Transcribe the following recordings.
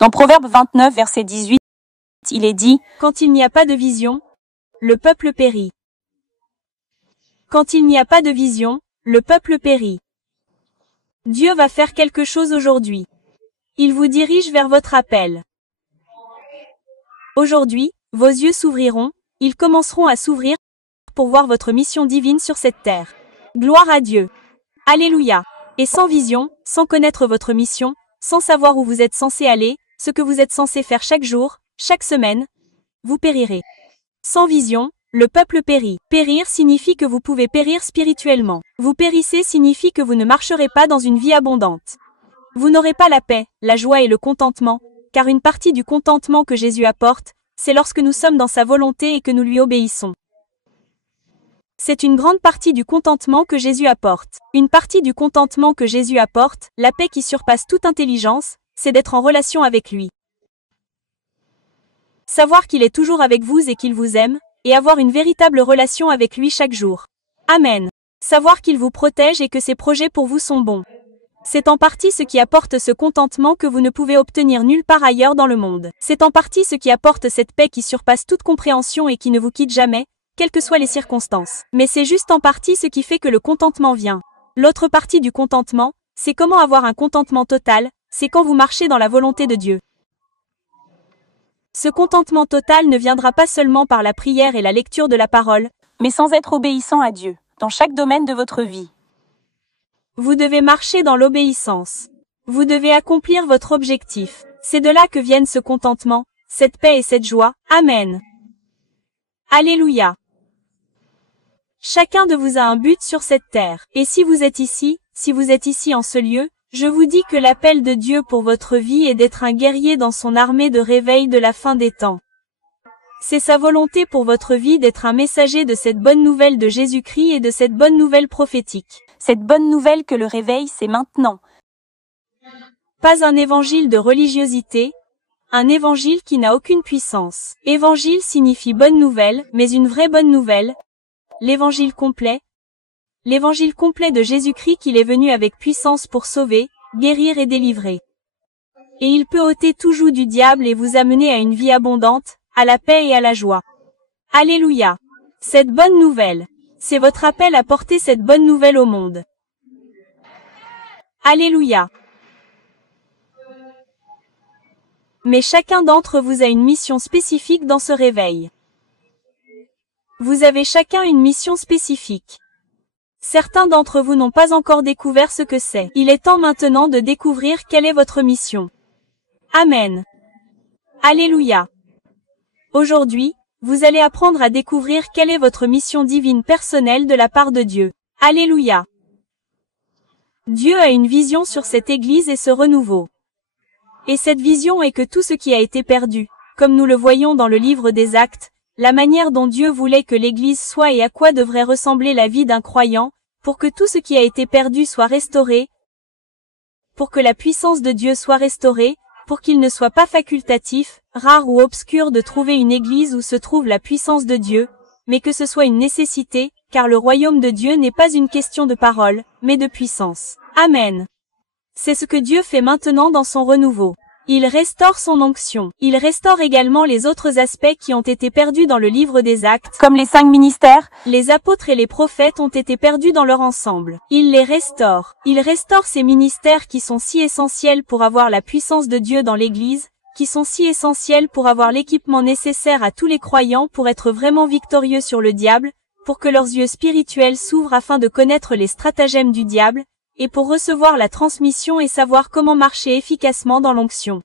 Dans Proverbe 29, verset 18, il est dit « Quand il n'y a pas de vision, le peuple périt. Quand il n'y a pas de vision, le peuple périt. » Dieu va faire quelque chose aujourd'hui. Il vous dirige vers votre appel. Aujourd'hui, vos yeux s'ouvriront, ils commenceront à s'ouvrir pour voir votre mission divine sur cette terre. Gloire à Dieu. Alléluia. Et sans vision, sans connaître votre mission, sans savoir où vous êtes censé aller, ce que vous êtes censé faire chaque jour, chaque semaine, vous périrez. Sans vision, le peuple périt. Périr signifie que vous pouvez périr spirituellement. Vous périssez signifie que vous ne marcherez pas dans une vie abondante. Vous n'aurez pas la paix, la joie et le contentement, car une partie du contentement que Jésus apporte, c'est lorsque nous sommes dans sa volonté et que nous lui obéissons. C'est une grande partie du contentement que Jésus apporte. Une partie du contentement que Jésus apporte, la paix qui surpasse toute intelligence, c'est d'être en relation avec lui. Savoir qu'il est toujours avec vous et qu'il vous aime, et avoir une véritable relation avec lui chaque jour. Amen. Savoir qu'il vous protège et que ses projets pour vous sont bons. C'est en partie ce qui apporte ce contentement que vous ne pouvez obtenir nulle part ailleurs dans le monde. C'est en partie ce qui apporte cette paix qui surpasse toute compréhension et qui ne vous quitte jamais, quelles que soient les circonstances. Mais c'est juste en partie ce qui fait que le contentement vient. L'autre partie du contentement, c'est comment avoir un contentement total, c'est quand vous marchez dans la volonté de Dieu. Ce contentement total ne viendra pas seulement par la prière et la lecture de la parole, mais sans être obéissant à Dieu, dans chaque domaine de votre vie. Vous devez marcher dans l'obéissance. Vous devez accomplir votre objectif. C'est de là que viennent ce contentement, cette paix et cette joie. Amen. Alléluia. Chacun de vous a un but sur cette terre. Et si vous êtes ici en ce lieu, je vous dis que l'appel de Dieu pour votre vie est d'être un guerrier dans son armée de réveil de la fin des temps. C'est sa volonté pour votre vie d'être un messager de cette bonne nouvelle de Jésus-Christ et de cette bonne nouvelle prophétique. Cette bonne nouvelle que le réveil, c'est maintenant. Pas un évangile de religiosité, un évangile qui n'a aucune puissance. Évangile signifie bonne nouvelle, mais une vraie bonne nouvelle. L'évangile complet de Jésus-Christ qu'il est venu avec puissance pour sauver, guérir et délivrer. Et il peut ôter tout joug du diable et vous amener à une vie abondante, à la paix et à la joie. Alléluia. Cette bonne nouvelle, c'est votre appel à porter cette bonne nouvelle au monde. Alléluia. Mais chacun d'entre vous a une mission spécifique dans ce réveil. Vous avez chacun une mission spécifique. Certains d'entre vous n'ont pas encore découvert ce que c'est. Il est temps maintenant de découvrir quelle est votre mission. Amen. Alléluia. Aujourd'hui, vous allez apprendre à découvrir quelle est votre mission divine personnelle de la part de Dieu. Alléluia. Dieu a une vision sur cette Église et ce renouveau. Et cette vision est que tout ce qui a été perdu, comme nous le voyons dans le livre des Actes, la manière dont Dieu voulait que l'Église soit et à quoi devrait ressembler la vie d'un croyant, pour que tout ce qui a été perdu soit restauré, pour que la puissance de Dieu soit restaurée, pour qu'il ne soit pas facultatif, rare ou obscur de trouver une Église où se trouve la puissance de Dieu, mais que ce soit une nécessité, car le royaume de Dieu n'est pas une question de parole, mais de puissance. Amen. C'est ce que Dieu fait maintenant dans son renouveau. Il restaure son onction. Il restaure également les autres aspects qui ont été perdus dans le livre des Actes, Comme les 5 ministères, les apôtres et les prophètes ont été perdus dans leur ensemble. Il les restaure. Il restaure ces ministères qui sont si essentiels pour avoir la puissance de Dieu dans l'Église, qui sont si essentiels pour avoir l'équipement nécessaire à tous les croyants pour être vraiment victorieux sur le diable, pour que leurs yeux spirituels s'ouvrent afin de connaître les stratagèmes du diable, et pour recevoir la transmission et savoir comment marcher efficacement dans l'onction.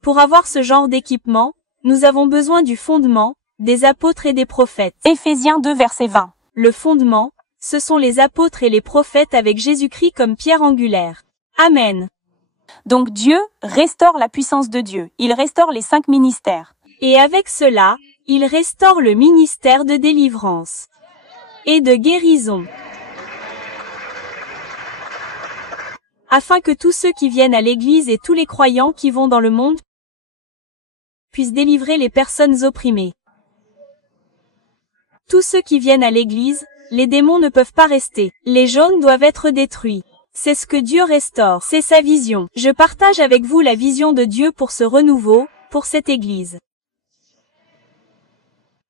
Pour avoir ce genre d'équipement, nous avons besoin du fondement, des apôtres et des prophètes. Éphésiens 2 verset 20. Le fondement, ce sont les apôtres et les prophètes avec Jésus-Christ comme pierre angulaire. Amen. Donc Dieu restaure la puissance de Dieu. Il restaure les 5 ministères. Et avec cela, il restaure le ministère de délivrance et de guérison. Afin que tous ceux qui viennent à l'Église et tous les croyants qui vont dans le monde puissent délivrer les personnes opprimées. Tous ceux qui viennent à l'Église, les démons ne peuvent pas rester. Les jaunes doivent être détruits. C'est ce que Dieu restaure, c'est sa vision. Je partage avec vous la vision de Dieu pour ce renouveau, pour cette Église.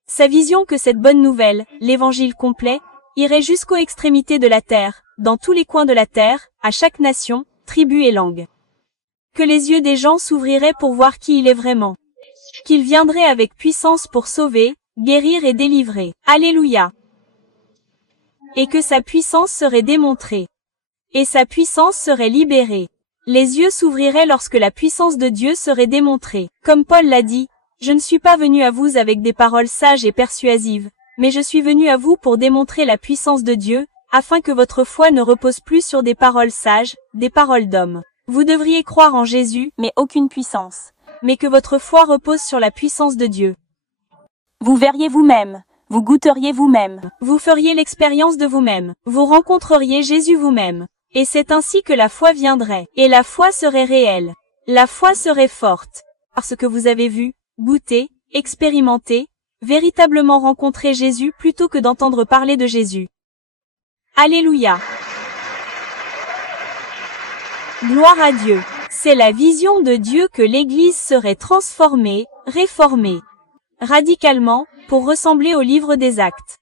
Sa vision que cette bonne nouvelle, l'Évangile complet, irait jusqu'aux extrémités de la terre, dans tous les coins de la terre, à chaque nation, tribu et langue. Que les yeux des gens s'ouvriraient pour voir qui il est vraiment. Qu'il viendrait avec puissance pour sauver, guérir et délivrer. Alléluia. Et que sa puissance serait démontrée. Et sa puissance serait libérée. Les yeux s'ouvriraient lorsque la puissance de Dieu serait démontrée. Comme Paul l'a dit, je ne suis pas venu à vous avec des paroles sages et persuasives, mais je suis venu à vous pour démontrer la puissance de Dieu, afin que votre foi ne repose plus sur des paroles sages, des paroles d'hommes. Vous devriez croire en Jésus, mais aucune puissance. Mais que votre foi repose sur la puissance de Dieu. Vous verriez vous-même, vous goûteriez vous-même. Vous feriez l'expérience de vous-même, vous rencontreriez Jésus vous-même. Et c'est ainsi que la foi viendrait, et la foi serait réelle. La foi serait forte, parce que vous avez vu, goûté, expérimenté, véritablement rencontré Jésus plutôt que d'entendre parler de Jésus. Alléluia. Gloire à Dieu. C'est la vision de Dieu que l'Église serait transformée, réformée, radicalement, pour ressembler au livre des Actes.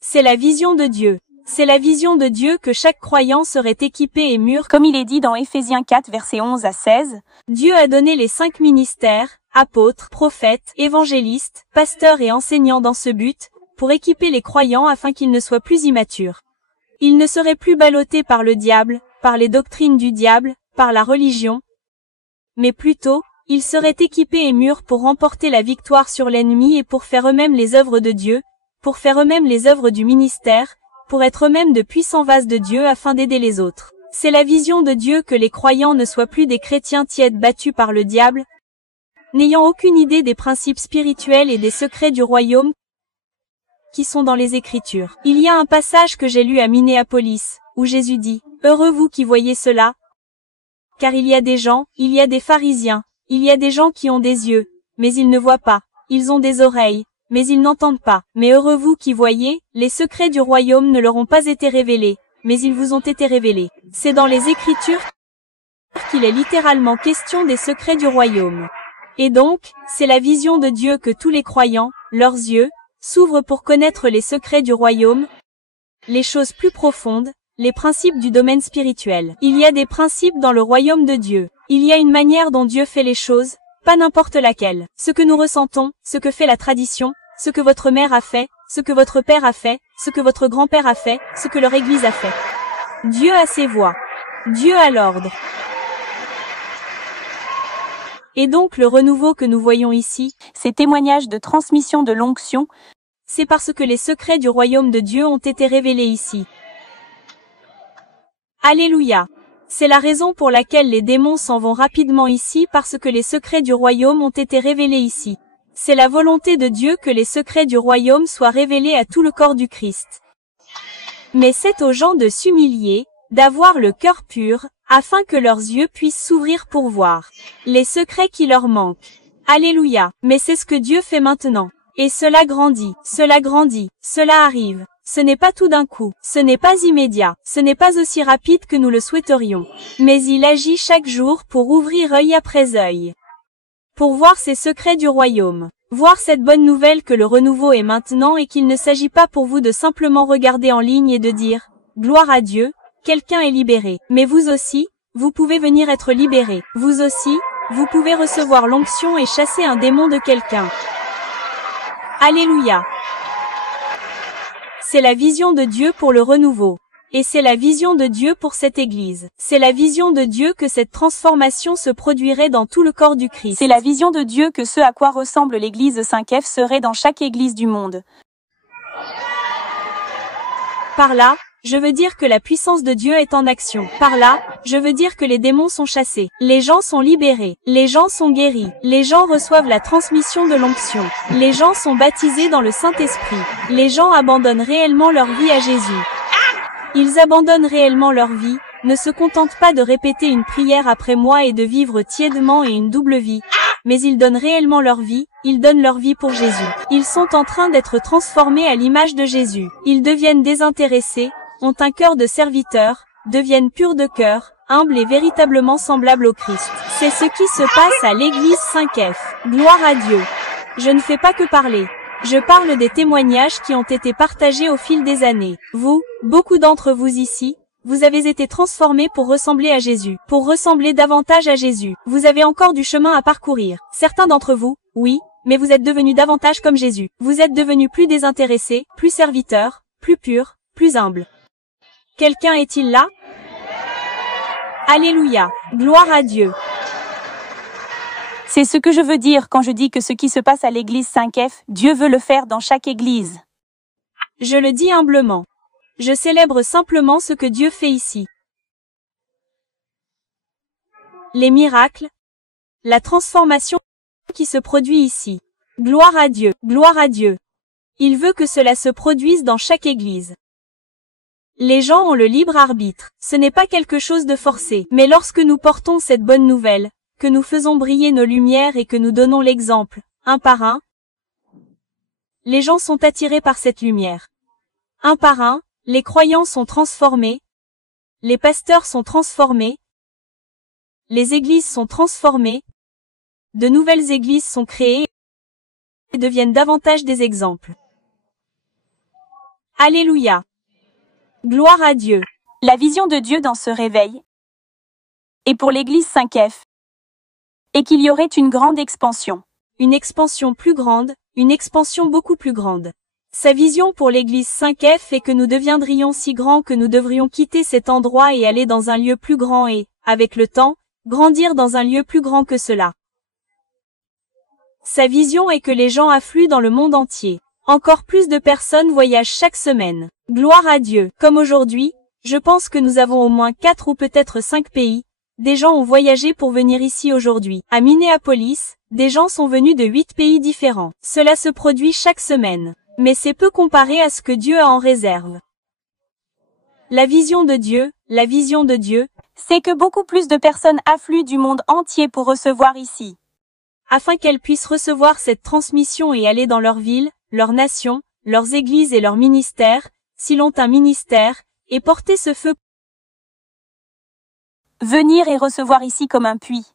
C'est la vision de Dieu. C'est la vision de Dieu que chaque croyant serait équipé et mûr. Comme il est dit dans Éphésiens 4 versets 11 à 16. Dieu a donné les 5 ministères, apôtres, prophètes, évangélistes, pasteurs et enseignants dans ce but, pour équiper les croyants afin qu'ils ne soient plus immatures. Ils ne seraient plus ballottés par le diable, par les doctrines du diable, par la religion, mais plutôt, ils seraient équipés et mûrs pour remporter la victoire sur l'ennemi et pour faire eux-mêmes les œuvres de Dieu, pour faire eux-mêmes les œuvres du ministère, pour être eux-mêmes de puissants vases de Dieu afin d'aider les autres. C'est la vision de Dieu que les croyants ne soient plus des chrétiens tièdes battus par le diable, n'ayant aucune idée des principes spirituels et des secrets du royaume qui sont dans les Écritures. Il y a un passage que j'ai lu à Minneapolis, où Jésus dit, « Heureux vous qui voyez cela, car il y a des gens, il y a des pharisiens, il y a des gens qui ont des yeux, mais ils ne voient pas, ils ont des oreilles, mais ils n'entendent pas. Mais heureux vous qui voyez, les secrets du royaume ne leur ont pas été révélés, mais ils vous ont été révélés. » C'est dans les Écritures qu'il est littéralement question des secrets du royaume. Et donc, c'est la vision de Dieu que tous les croyants, leurs yeux, s'ouvrent pour connaître les secrets du royaume, les choses plus profondes, les principes du domaine spirituel. Il y a des principes dans le royaume de Dieu. Il y a une manière dont Dieu fait les choses, pas n'importe laquelle. Ce que nous ressentons, ce que fait la tradition, ce que votre mère a fait, ce que votre père a fait, ce que votre grand-père a fait, ce que leur église a fait. Dieu a ses voies. Dieu a l'ordre. Et donc le renouveau que nous voyons ici, ces témoignages de transmission de l'onction, c'est parce que les secrets du royaume de Dieu ont été révélés ici. Alléluia. C'est la raison pour laquelle les démons s'en vont rapidement ici parce que les secrets du royaume ont été révélés ici. C'est la volonté de Dieu que les secrets du royaume soient révélés à tout le corps du Christ. Mais c'est aux gens de s'humilier, d'avoir le cœur pur, afin que leurs yeux puissent s'ouvrir pour voir les secrets qui leur manquent. Alléluia. Mais c'est ce que Dieu fait maintenant. Et cela grandit, cela arrive. Ce n'est pas tout d'un coup, ce n'est pas immédiat, ce n'est pas aussi rapide que nous le souhaiterions. Mais il agit chaque jour pour ouvrir œil après œil. Pour voir ces secrets du royaume. Voir cette bonne nouvelle que le renouveau est maintenant et qu'il ne s'agit pas pour vous de simplement regarder en ligne et de dire « Gloire à Dieu, quelqu'un est libéré ». Mais vous aussi, vous pouvez venir être libéré. Vous aussi, vous pouvez recevoir l'onction et chasser un démon de quelqu'un. Alléluia. C'est la vision de Dieu pour le renouveau. Et c'est la vision de Dieu pour cette Église. C'est la vision de Dieu que cette transformation se produirait dans tout le corps du Christ. C'est la vision de Dieu que ce à quoi ressemble l'Église 5F serait dans chaque Église du monde. Par là, je veux dire que la puissance de Dieu est en action. Par là, je veux dire que les démons sont chassés. Les gens sont libérés. Les gens sont guéris. Les gens reçoivent la transmission de l'onction. Les gens sont baptisés dans le Saint-Esprit. Les gens abandonnent réellement leur vie à Jésus. Ils abandonnent réellement leur vie, ne se contentent pas de répéter une prière après moi et de vivre tièdement et une double vie. Mais ils donnent réellement leur vie, ils donnent leur vie pour Jésus. Ils sont en train d'être transformés à l'image de Jésus. Ils deviennent désintéressés, ont un cœur de serviteur, deviennent purs de cœur, humbles et véritablement semblables au Christ. C'est ce qui se passe à l'église 5F. Gloire à Dieu. Je ne fais pas que parler. Je parle des témoignages qui ont été partagés au fil des années. Vous, beaucoup d'entre vous ici, vous avez été transformés pour ressembler à Jésus, pour ressembler davantage à Jésus. Vous avez encore du chemin à parcourir. Certains d'entre vous, oui, mais vous êtes devenus davantage comme Jésus. Vous êtes devenus plus désintéressés, plus serviteurs, plus purs, plus humbles. Quelqu'un est-il là? Alléluia. Gloire à Dieu. C'est ce que je veux dire quand je dis que ce qui se passe à l'église 5F, Dieu veut le faire dans chaque église. Je le dis humblement. Je célèbre simplement ce que Dieu fait ici. Les miracles, la transformation qui se produit ici. Gloire à Dieu, gloire à Dieu. Il veut que cela se produise dans chaque église. Les gens ont le libre arbitre. Ce n'est pas quelque chose de forcé. Mais lorsque nous portons cette bonne nouvelle, que nous faisons briller nos lumières et que nous donnons l'exemple, un par un, les gens sont attirés par cette lumière. Un par un, les croyants sont transformés, les pasteurs sont transformés, les églises sont transformées, de nouvelles églises sont créées et deviennent davantage des exemples. Alléluia. Gloire à Dieu. La vision de Dieu dans ce réveil est pour l'église 5F et qu'il y aurait une grande expansion. Une expansion plus grande, une expansion beaucoup plus grande. Sa vision pour l'église 5F est que nous deviendrions si grands que nous devrions quitter cet endroit et aller dans un lieu plus grand et, avec le temps, grandir dans un lieu plus grand que cela. Sa vision est que les gens affluent dans le monde entier. Encore plus de personnes voyagent chaque semaine. Gloire à Dieu. Comme aujourd'hui, je pense que nous avons au moins 4 ou peut-être 5 pays. Des gens ont voyagé pour venir ici aujourd'hui. À Minneapolis, des gens sont venus de 8 pays différents. Cela se produit chaque semaine. Mais c'est peu comparé à ce que Dieu a en réserve. La vision de Dieu, c'est que beaucoup plus de personnes affluent du monde entier pour recevoir ici. Afin qu'elles puissent recevoir cette transmission et aller dans leur ville, leur nation, leurs églises et leurs ministères, s'ils ont un ministère, et porter ce feu. Venir et recevoir ici comme un puits.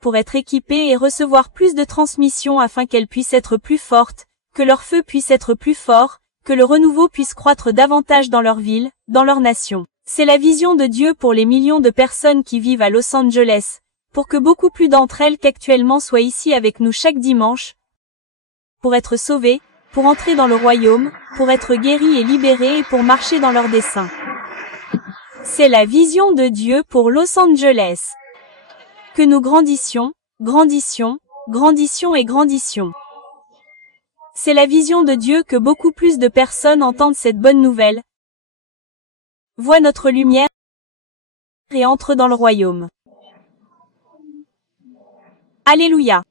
Pour être équipés et recevoir plus de transmission afin qu'elles puissent être plus fortes, que leur feu puisse être plus fort, que le renouveau puisse croître davantage dans leur ville, dans leur nation. C'est la vision de Dieu pour les millions de personnes qui vivent à Los Angeles, pour que beaucoup plus d'entre elles qu'actuellement soient ici avec nous chaque dimanche, pour être sauvées, pour entrer dans le royaume, pour être guéries et libérées et pour marcher dans leurs desseins. C'est la vision de Dieu pour Los Angeles. Que nous grandissions, grandissions, grandissions et grandissions. C'est la vision de Dieu que beaucoup plus de personnes entendent cette bonne nouvelle, voient notre lumière et entrent dans le royaume. Alléluia.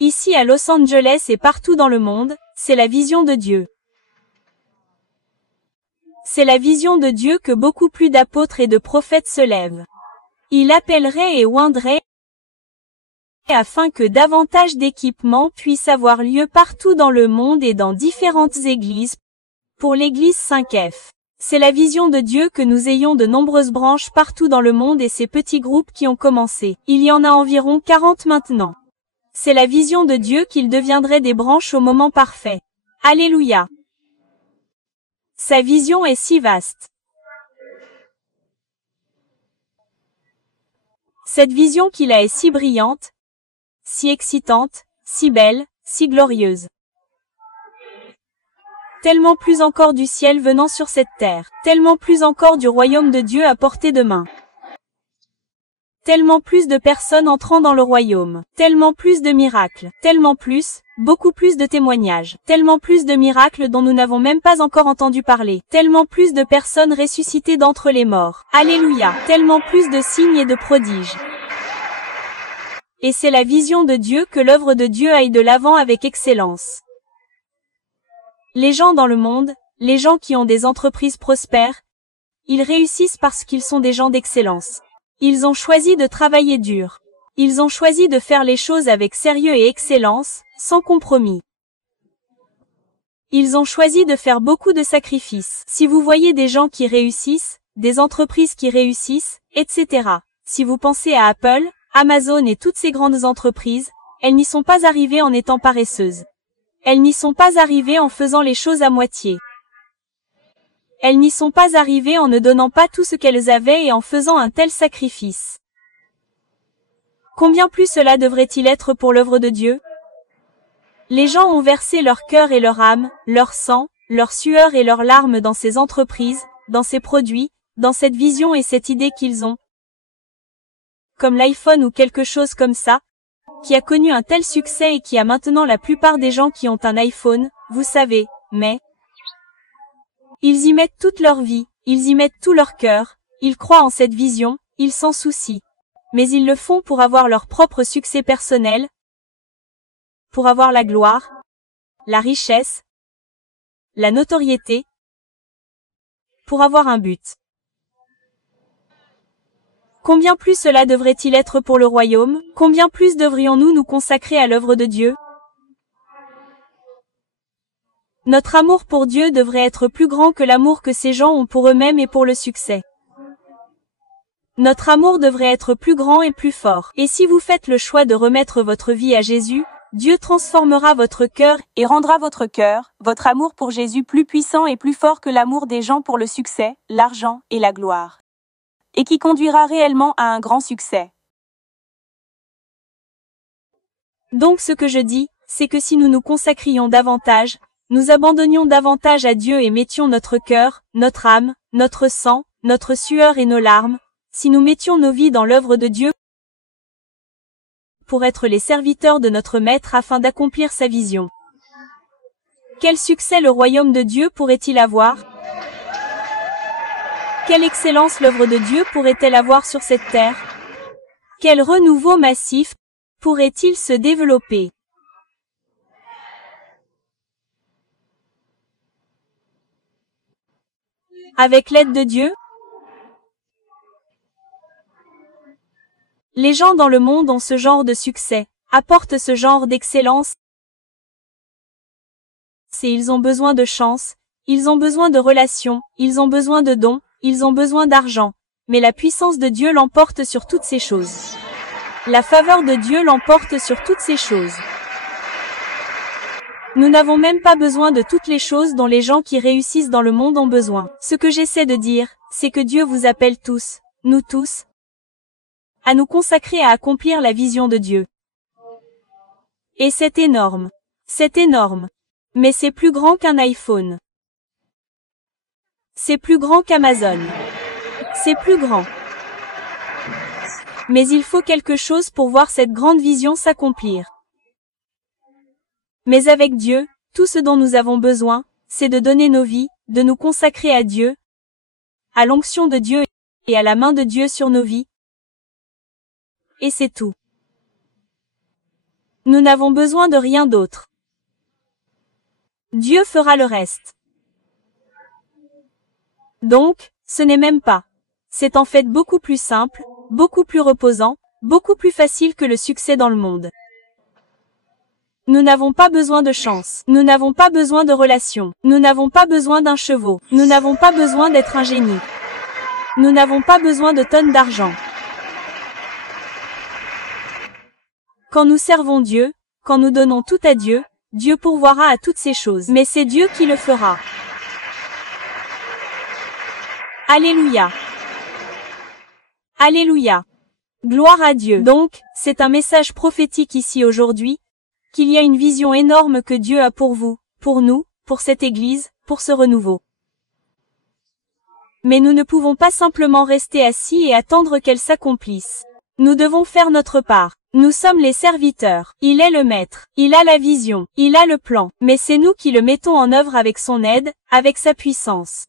Ici à Los Angeles et partout dans le monde, c'est la vision de Dieu. C'est la vision de Dieu que beaucoup plus d'apôtres et de prophètes se lèvent. Il appellerait et oindrait afin que davantage d'équipements puissent avoir lieu partout dans le monde et dans différentes églises, pour l'église 5F. C'est la vision de Dieu que nous ayons de nombreuses branches partout dans le monde et ces petits groupes qui ont commencé. Il y en a environ 40 maintenant. C'est la vision de Dieu qu'ils deviendraient des branches au moment parfait. Alléluia. Sa vision est si vaste. Cette vision qu'il a est si brillante, si excitante, si belle, si glorieuse. Tellement plus encore du ciel venant sur cette terre, tellement plus encore du royaume de Dieu à portée de main. Tellement plus de personnes entrant dans le royaume, tellement plus de miracles, tellement plus, beaucoup plus de témoignages, tellement plus de miracles dont nous n'avons même pas encore entendu parler, tellement plus de personnes ressuscitées d'entre les morts. Alléluia, tellement plus de signes et de prodiges. Et c'est la vision de Dieu que l'œuvre de Dieu aille de l'avant avec excellence. Les gens dans le monde, les gens qui ont des entreprises prospères, ils réussissent parce qu'ils sont des gens d'excellence. Ils ont choisi de travailler dur. Ils ont choisi de faire les choses avec sérieux et excellence, sans compromis. Ils ont choisi de faire beaucoup de sacrifices. Si vous voyez des gens qui réussissent, des entreprises qui réussissent, etc. Si vous pensez à Apple, Amazon et toutes ces grandes entreprises, elles n'y sont pas arrivées en étant paresseuses. Elles n'y sont pas arrivées en faisant les choses à moitié. Elles n'y sont pas arrivées en ne donnant pas tout ce qu'elles avaient et en faisant un tel sacrifice. Combien plus cela devrait-il être pour l'œuvre de Dieu? Les gens ont versé leur cœur et leur âme, leur sang, leur sueur et leurs larmes dans ces entreprises, dans ces produits, dans cette vision et cette idée qu'ils ont. Comme l'iPhone ou quelque chose comme ça, qui a connu un tel succès et qui a maintenant la plupart des gens qui ont un iPhone, vous savez, mais ils y mettent toute leur vie, ils y mettent tout leur cœur, ils croient en cette vision, ils s'en soucient. Mais ils le font pour avoir leur propre succès personnel, pour avoir la gloire, la richesse, la notoriété, pour avoir un but. Combien plus cela devrait-il être pour le royaume? Combien plus devrions-nous nous consacrer à l'œuvre de Dieu? Notre amour pour Dieu devrait être plus grand que l'amour que ces gens ont pour eux-mêmes et pour le succès. Notre amour devrait être plus grand et plus fort. Et si vous faites le choix de remettre votre vie à Jésus, Dieu transformera votre cœur et rendra votre cœur, votre amour pour Jésus plus puissant et plus fort que l'amour des gens pour le succès, l'argent et la gloire. Et qui conduira réellement à un grand succès. Donc ce que je dis, c'est que si nous nous consacrions davantage, nous abandonnions davantage à Dieu et mettions notre cœur, notre âme, notre sang, notre sueur et nos larmes, si nous mettions nos vies dans l'œuvre de Dieu pour être les serviteurs de notre Maître afin d'accomplir sa vision. Quel succès le royaume de Dieu pourrait-il avoir? Quelle excellence l'œuvre de Dieu pourrait-elle avoir sur cette terre? Quel renouveau massif pourrait-il se développer? Avec l'aide de Dieu? Les gens dans le monde ont ce genre de succès, apportent ce genre d'excellence, et ils ont besoin de chance, ils ont besoin de relations, ils ont besoin de dons, ils ont besoin d'argent. Mais la puissance de Dieu l'emporte sur toutes ces choses. La faveur de Dieu l'emporte sur toutes ces choses. Nous n'avons même pas besoin de toutes les choses dont les gens qui réussissent dans le monde ont besoin. Ce que j'essaie de dire, c'est que Dieu vous appelle tous, nous tous, à nous consacrer à accomplir la vision de Dieu. Et c'est énorme. C'est énorme. Mais c'est plus grand qu'un iPhone. C'est plus grand qu'Amazon. C'est plus grand. Mais il faut quelque chose pour voir cette grande vision s'accomplir. Mais avec Dieu, tout ce dont nous avons besoin, c'est de donner nos vies, de nous consacrer à Dieu, à l'onction de Dieu et à la main de Dieu sur nos vies. Et c'est tout. Nous n'avons besoin de rien d'autre. Dieu fera le reste. Donc, ce n'est même pas. C'est en fait beaucoup plus simple, beaucoup plus reposant, beaucoup plus facile que le succès dans le monde. Nous n'avons pas besoin de chance. Nous n'avons pas besoin de relations. Nous n'avons pas besoin d'un chevaux. Nous n'avons pas besoin d'être un génie. Nous n'avons pas besoin de tonnes d'argent. Quand nous servons Dieu, quand nous donnons tout à Dieu, Dieu pourvoira à toutes ces choses. Mais c'est Dieu qui le fera. Alléluia. Alléluia. Gloire à Dieu. Donc, c'est un message prophétique ici aujourd'hui, qu'il y a une vision énorme que Dieu a pour vous, pour nous, pour cette Église, pour ce renouveau. Mais nous ne pouvons pas simplement rester assis et attendre qu'elle s'accomplisse. Nous devons faire notre part. Nous sommes les serviteurs. Il est le maître. Il a la vision. Il a le plan. Mais c'est nous qui le mettons en œuvre avec son aide, avec sa puissance.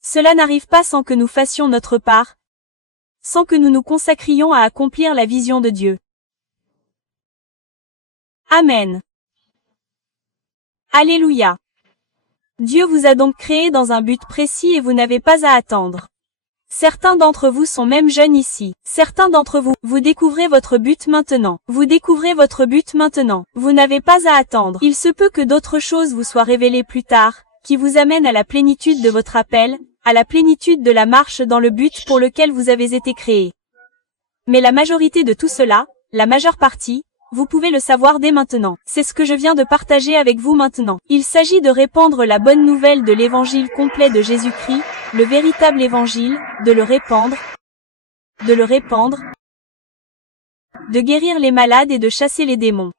Cela n'arrive pas sans que nous fassions notre part, sans que nous nous consacrions à accomplir la vision de Dieu. Amen. Alléluia. Dieu vous a donc créé dans un but précis et vous n'avez pas à attendre. Certains d'entre vous sont même jeunes ici. Certains d'entre vous, vous découvrez votre but maintenant. Vous découvrez votre but maintenant. Vous n'avez pas à attendre. Il se peut que d'autres choses vous soient révélées plus tard, qui vous amènent à la plénitude de votre appel, à la plénitude de la marche dans le but pour lequel vous avez été créé. Mais la majorité de tout cela, la majeure partie, vous pouvez le savoir dès maintenant. C'est ce que je viens de partager avec vous maintenant. Il s'agit de répandre la bonne nouvelle de l'évangile complet de Jésus-Christ, le véritable évangile, de le répandre, de guérir les malades et de chasser les démons.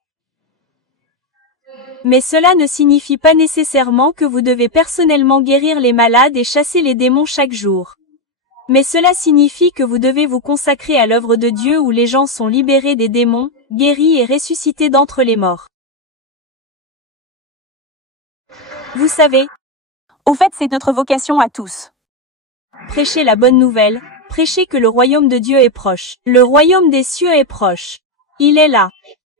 Mais cela ne signifie pas nécessairement que vous devez personnellement guérir les malades et chasser les démons chaque jour. Mais cela signifie que vous devez vous consacrer à l'œuvre de Dieu où les gens sont libérés des démons, guéris et ressuscités d'entre les morts. Vous savez, Au fait, c'est notre vocation à tous. prêchez la bonne nouvelle, prêchez que le royaume de Dieu est proche. Le royaume des cieux est proche. Il est là.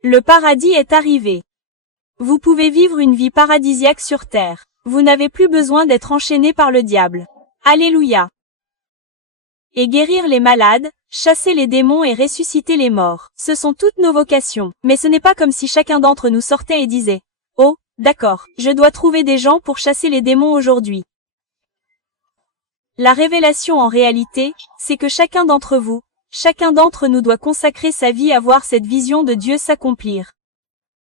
Le paradis est arrivé. Vous pouvez vivre une vie paradisiaque sur terre. Vous n'avez plus besoin d'être enchaîné par le diable. Alléluia. Et guérir les malades, chasser les démons et ressusciter les morts. Ce sont toutes nos vocations. Mais ce n'est pas comme si chacun d'entre nous sortait et disait « Oh, d'accord, je dois trouver des gens pour chasser les démons aujourd'hui. » La révélation en réalité, c'est que chacun d'entre vous, chacun d'entre nous doit consacrer sa vie à voir cette vision de Dieu s'accomplir.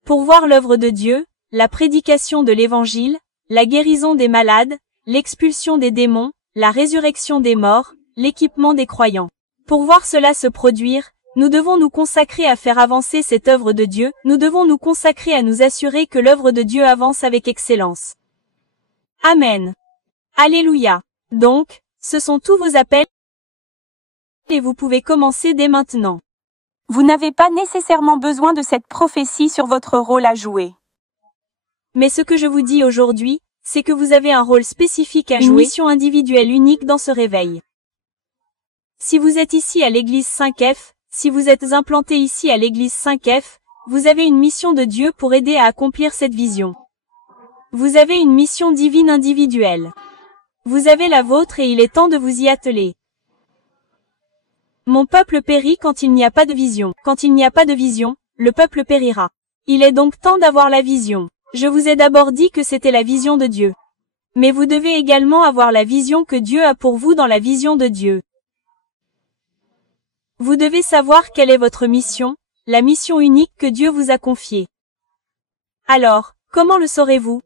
Pour voir l'œuvre de Dieu, la prédication de l'Évangile, la guérison des malades, l'expulsion des démons, la résurrection des morts, l'équipement des croyants. Pour voir cela se produire, nous devons nous consacrer à faire avancer cette œuvre de Dieu, nous devons nous consacrer à nous assurer que l'œuvre de Dieu avance avec excellence. Amen. Alléluia. Donc, ce sont tous vos appels et vous pouvez commencer dès maintenant. Vous n'avez pas nécessairement besoin de cette prophétie sur votre rôle à jouer. Mais ce que je vous dis aujourd'hui, c'est que vous avez un rôle spécifique à jouer, une mission individuelle unique dans ce réveil. Si vous êtes ici à l'église 5F, si vous êtes implanté ici à l'église 5F, vous avez une mission de Dieu pour aider à accomplir cette vision. Vous avez une mission divine individuelle. Vous avez la vôtre et il est temps de vous y atteler. Mon peuple périt quand il n'y a pas de vision. Quand il n'y a pas de vision, le peuple périra. Il est donc temps d'avoir la vision. Je vous ai d'abord dit que c'était la vision de Dieu. Mais vous devez également avoir la vision que Dieu a pour vous dans la vision de Dieu. Vous devez savoir quelle est votre mission, la mission unique que Dieu vous a confiée. Alors, comment le saurez-vous?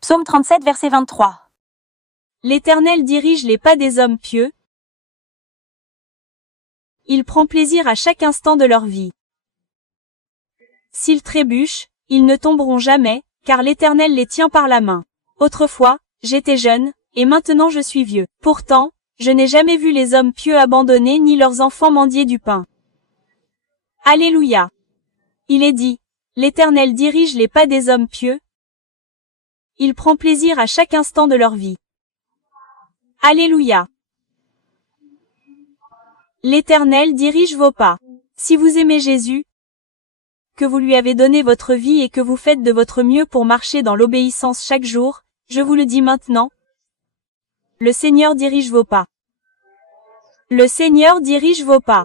Psaume 37, verset 23. L'Éternel dirige les pas des hommes pieux. Il prend plaisir à chaque instant de leur vie. S'ils trébuchent, ils ne tomberont jamais, car l'Éternel les tient par la main. Autrefois, j'étais jeune, et maintenant je suis vieux. Pourtant, je n'ai jamais vu les hommes pieux abandonnés ni leurs enfants mendier du pain. Alléluia. Il est dit, l'Éternel dirige les pas des hommes pieux. Il prend plaisir à chaque instant de leur vie. Alléluia. L'Éternel dirige vos pas. Si vous aimez Jésus, que vous lui avez donné votre vie et que vous faites de votre mieux pour marcher dans l'obéissance chaque jour, je vous le dis maintenant, le Seigneur dirige vos pas. Le Seigneur dirige vos pas.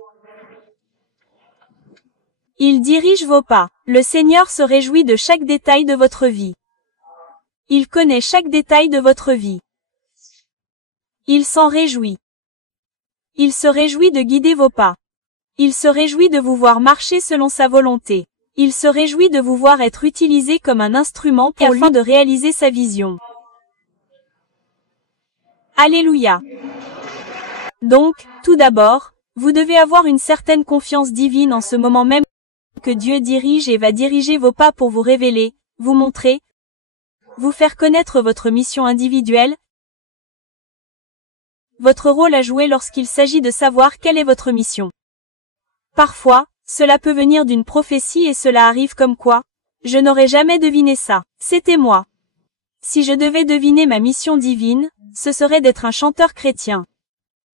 Il dirige vos pas. Le Seigneur se réjouit de chaque détail de votre vie. Il connaît chaque détail de votre vie. Il s'en réjouit. Il se réjouit de guider vos pas. Il se réjouit de vous voir marcher selon sa volonté. Il se réjouit de vous voir être utilisé comme un instrument pour lui afin de réaliser sa vision. Alléluia. Donc, tout d'abord, vous devez avoir une certaine confiance divine en ce moment même que Dieu dirige et va diriger vos pas pour vous révéler, vous montrer, vous faire connaître votre mission individuelle, votre rôle à jouer lorsqu'il s'agit de savoir quelle est votre mission. Parfois, cela peut venir d'une prophétie et cela arrive comme quoi, je n'aurais jamais deviné ça, c'était moi. Si je devais deviner ma mission divine, ce serait d'être un chanteur chrétien.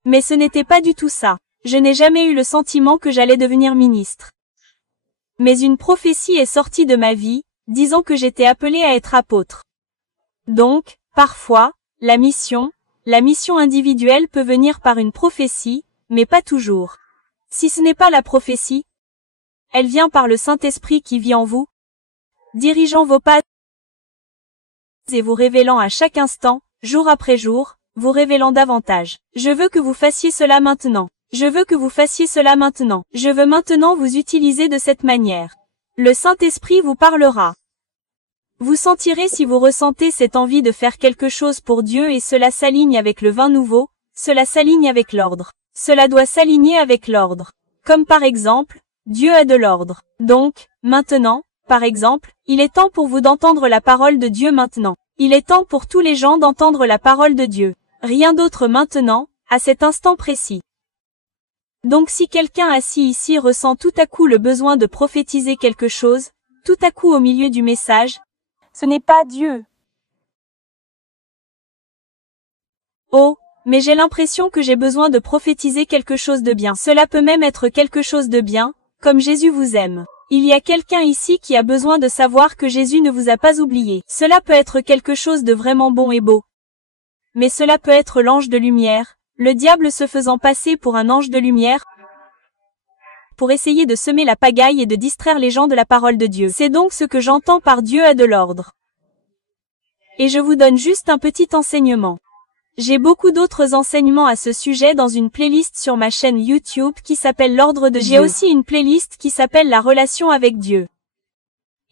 Mais ce n'était pas du tout ça. Je n'ai jamais eu le sentiment que j'allais devenir ministre. Mais une prophétie est sortie de ma vie, disant que j'étais appelé à être apôtre. Donc, parfois, la mission, La mission individuelle peut venir par une prophétie, mais pas toujours. Si ce n'est pas la prophétie, elle vient par le Saint-Esprit qui vit en vous, dirigeant vos pas et vous révélant à chaque instant, jour après jour, vous révélant davantage. Je veux que vous fassiez cela maintenant. Je veux que vous fassiez cela maintenant. Je veux maintenant vous utiliser de cette manière. Le Saint-Esprit vous parlera. Vous sentirez si vous ressentez cette envie de faire quelque chose pour Dieu et cela s'aligne avec le vin nouveau, cela s'aligne avec l'ordre. Cela doit s'aligner avec l'ordre. Comme par exemple, Dieu a de l'ordre. Donc, maintenant, par exemple, il est temps pour vous d'entendre la parole de Dieu maintenant. Il est temps pour tous les gens d'entendre la parole de Dieu. Rien d'autre maintenant, à cet instant précis. Donc si quelqu'un assis ici ressent tout à coup le besoin de prophétiser quelque chose, tout à coup au milieu du message, Ce n'est pas Dieu. Oh, mais j'ai l'impression que j'ai besoin de prophétiser quelque chose de bien. Cela peut même être quelque chose de bien, comme Jésus vous aime. Il y a quelqu'un ici qui a besoin de savoir que Jésus ne vous a pas oublié. Cela peut être quelque chose de vraiment bon et beau. Mais cela peut être l'ange de lumière, le diable se faisant passer pour un ange de lumière, pour essayer de semer la pagaille et de distraire les gens de la parole de Dieu. C'est donc ce que j'entends par Dieu a de l'ordre. Et je vous donne juste un petit enseignement. J'ai beaucoup d'autres enseignements à ce sujet dans une playlist sur ma chaîne YouTube qui s'appelle l'ordre de Dieu. J'ai aussi une playlist qui s'appelle la relation avec Dieu.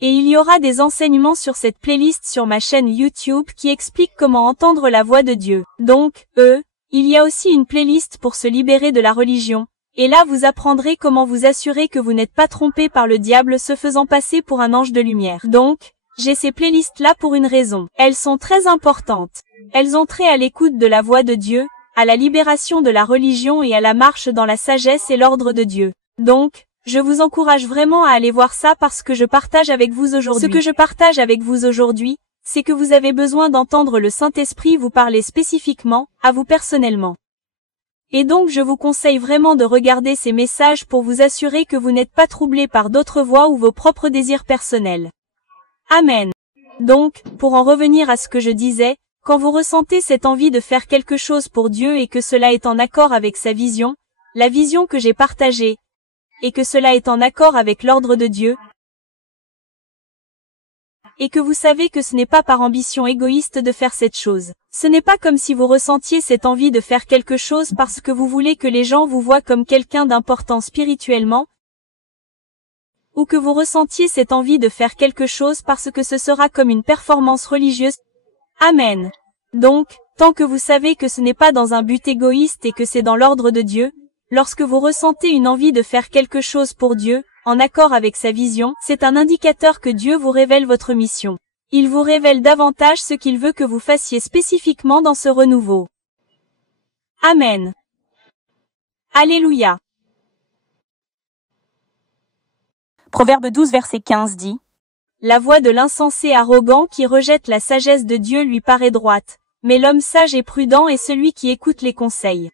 Et il y aura des enseignements sur cette playlist sur ma chaîne YouTube qui expliquent comment entendre la voix de Dieu. Donc, il y a aussi une playlist pour se libérer de la religion. Et là vous apprendrez comment vous assurer que vous n'êtes pas trompé par le diable se faisant passer pour un ange de lumière. Donc, j'ai ces playlists-là pour une raison. Elles sont très importantes. Elles ont trait à l'écoute de la voix de Dieu, à la libération de la religion et à la marche dans la sagesse et l'ordre de Dieu. Donc, je vous encourage vraiment à aller voir ça parce que je partage avec vous aujourd'hui. Ce que je partage avec vous aujourd'hui, c'est que vous avez besoin d'entendre le Saint-Esprit vous parler spécifiquement, à vous personnellement. Et donc je vous conseille vraiment de regarder ces messages pour vous assurer que vous n'êtes pas troublé par d'autres voix ou vos propres désirs personnels. Amen. Donc, pour en revenir à ce que je disais, quand vous ressentez cette envie de faire quelque chose pour Dieu et que cela est en accord avec sa vision, la vision que j'ai partagée, et que cela est en accord avec l'ordre de Dieu, et que vous savez que ce n'est pas par ambition égoïste de faire cette chose. Ce n'est pas comme si vous ressentiez cette envie de faire quelque chose parce que vous voulez que les gens vous voient comme quelqu'un d'important spirituellement, ou que vous ressentiez cette envie de faire quelque chose parce que ce sera comme une performance religieuse. Amen. Donc, tant que vous savez que ce n'est pas dans un but égoïste et que c'est dans l'ordre de Dieu, lorsque vous ressentez une envie de faire quelque chose pour Dieu, en accord avec sa vision, c'est un indicateur que Dieu vous révèle votre mission. Il vous révèle davantage ce qu'il veut que vous fassiez spécifiquement dans ce renouveau. Amen. Alléluia. Proverbe 12 verset 15 dit. La voix de l'insensé arrogant qui rejette la sagesse de Dieu lui paraît droite, mais l'homme sage et prudent est celui qui écoute les conseils.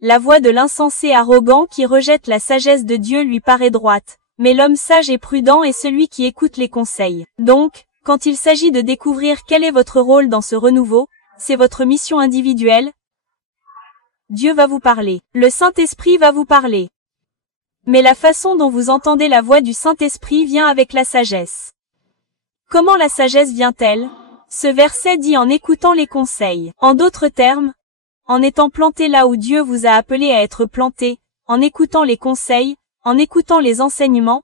La voix de l'insensé arrogant qui rejette la sagesse de Dieu lui paraît droite, mais l'homme sage et prudent est celui qui écoute les conseils. Donc, quand il s'agit de découvrir quel est votre rôle dans ce renouveau, c'est votre mission individuelle, Dieu va vous parler. Le Saint-Esprit va vous parler. Mais la façon dont vous entendez la voix du Saint-Esprit vient avec la sagesse. Comment la sagesse vient-elle? Ce verset dit en écoutant les conseils. En d'autres termes, en étant planté là où Dieu vous a appelé à être planté, en écoutant les conseils, en écoutant les enseignements,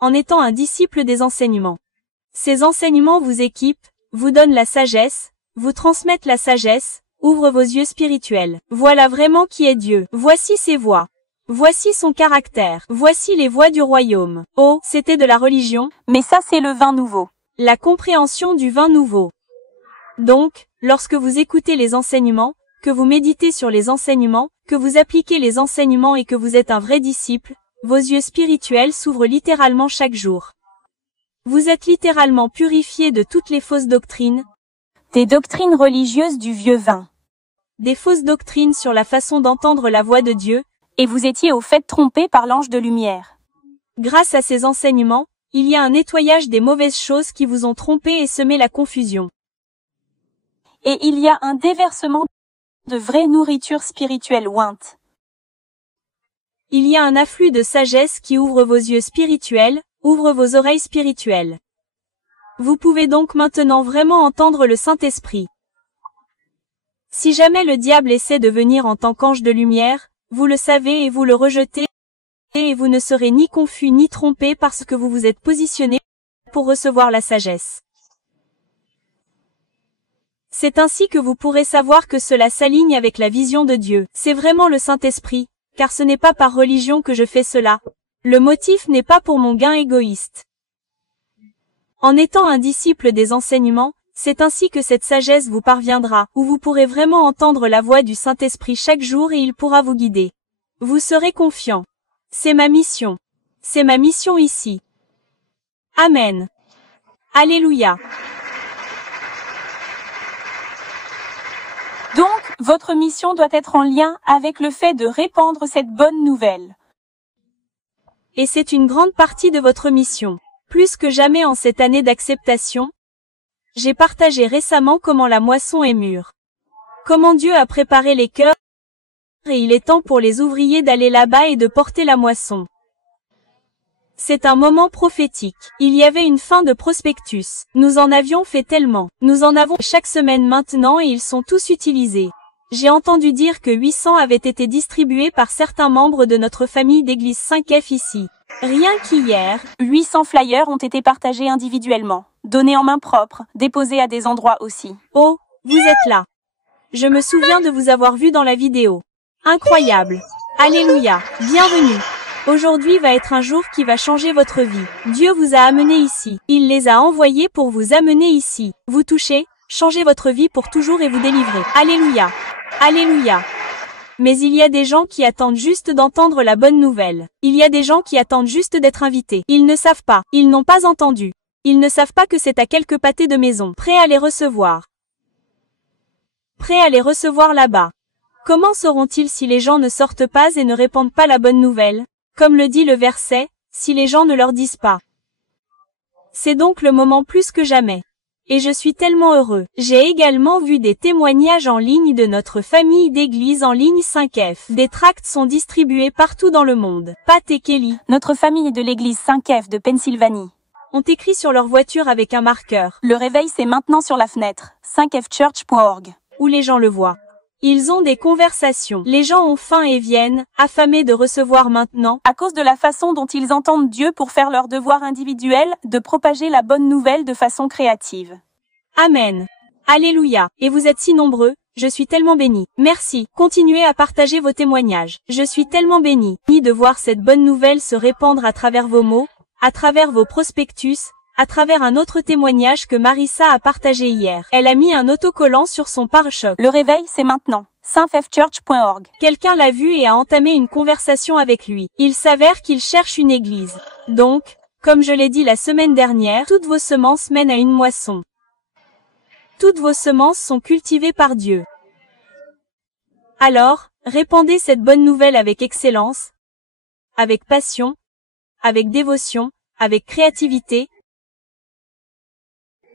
en étant un disciple des enseignements. Ces enseignements vous équipent, vous donnent la sagesse, vous transmettent la sagesse, ouvrent vos yeux spirituels. Voilà vraiment qui est Dieu. Voici ses voies. Voici son caractère. Voici les voies du royaume. Oh, c'était de la religion. Mais ça c'est le vin nouveau. La compréhension du vin nouveau. Donc, lorsque vous écoutez les enseignements, que vous méditez sur les enseignements, que vous appliquez les enseignements et que vous êtes un vrai disciple, vos yeux spirituels s'ouvrent littéralement chaque jour. Vous êtes littéralement purifié de toutes les fausses doctrines, Des doctrines religieuses du vieux vin. des fausses doctrines sur la façon d'entendre la voix de Dieu. Et vous étiez au fait trompé par l'ange de lumière. Grâce à ces enseignements, il y a un nettoyage des mauvaises choses qui vous ont trompé et semé la confusion. Et il y a un déversement de vraie nourriture spirituelle ointe. Il y a un afflux de sagesse qui ouvre vos yeux spirituels, ouvre vos oreilles spirituelles. Vous pouvez donc maintenant vraiment entendre le Saint-Esprit. Si jamais le diable essaie de venir en tant qu'ange de lumière, vous le savez et vous le rejetez, et vous ne serez ni confus ni trompés parce que vous vous êtes positionné pour recevoir la sagesse. C'est ainsi que vous pourrez savoir que cela s'aligne avec la vision de Dieu. C'est vraiment le Saint-Esprit, car ce n'est pas par religion que je fais cela. Le motif n'est pas pour mon gain égoïste. En étant un disciple des enseignements, c'est ainsi que cette sagesse vous parviendra, où vous pourrez vraiment entendre la voix du Saint-Esprit chaque jour et il pourra vous guider. Vous serez confiant. C'est ma mission. C'est ma mission ici. Amen. Alléluia. Donc, votre mission doit être en lien avec le fait de répandre cette bonne nouvelle. Et c'est une grande partie de votre mission. Plus que jamais en cette année d'acceptation, j'ai partagé récemment comment la moisson est mûre. Comment Dieu a préparé les cœurs, et il est temps pour les ouvriers d'aller là-bas et de porter la moisson. C'est un moment prophétique. Il y avait une fin de prospectus. Nous en avions fait tellement. Nous en avons chaque semaine maintenant et ils sont tous utilisés. J'ai entendu dire que 800 avaient été distribués par certains membres de notre famille d'église 5F ici. Rien qu'hier, 800 flyers ont été partagés individuellement, donnés en main propre, déposés à des endroits aussi. Oh, vous êtes là. Je me souviens de vous avoir vu dans la vidéo. Incroyable. Alléluia. Bienvenue. Aujourd'hui va être un jour qui va changer votre vie. Dieu vous a amené ici. Il les a envoyés pour vous amener ici. Vous touchez, changez votre vie pour toujours et vous délivrer. Alléluia. Alléluia. Mais il y a des gens qui attendent juste d'entendre la bonne nouvelle. Il y a des gens qui attendent juste d'être invités. Ils ne savent pas. Ils n'ont pas entendu. Ils ne savent pas que c'est à quelques pâtés de maison. Prêts à les recevoir. Prêts à les recevoir là-bas. Comment sauront-ils si les gens ne sortent pas et ne répandent pas la bonne nouvelle? Comme le dit le verset, si les gens ne leur disent pas. C'est donc le moment plus que jamais. Et je suis tellement heureux. J'ai également vu des témoignages en ligne de notre famille d'église en ligne 5F. Des tracts sont distribués partout dans le monde. Pat et Kelly, notre famille de l'église 5F de Pennsylvanie, ont écrit sur leur voiture avec un marqueur. Le réveil c'est maintenant sur la fenêtre, 5fchurch.org. Où les gens le voient. Ils ont des conversations. Les gens ont faim et viennent, affamés de recevoir maintenant. À cause de la façon dont ils entendent Dieu pour faire leur devoir individuel, de propager la bonne nouvelle de façon créative. Amen. Alléluia. Et vous êtes si nombreux, je suis tellement béni. Merci. Continuez à partager vos témoignages. Je suis tellement béni de voir cette bonne nouvelle se répandre à travers vos mots, à travers vos prospectus, à travers un autre témoignage que Marissa a partagé hier. Elle a mis un autocollant sur son pare-choc. Le réveil c'est maintenant, 5fchurch.org. Quelqu'un l'a vu et a entamé une conversation avec lui. Il s'avère qu'il cherche une église. Donc, comme je l'ai dit la semaine dernière, toutes vos semences mènent à une moisson. Toutes vos semences sont cultivées par Dieu. Alors, répandez cette bonne nouvelle avec excellence, avec passion, avec dévotion, avec créativité,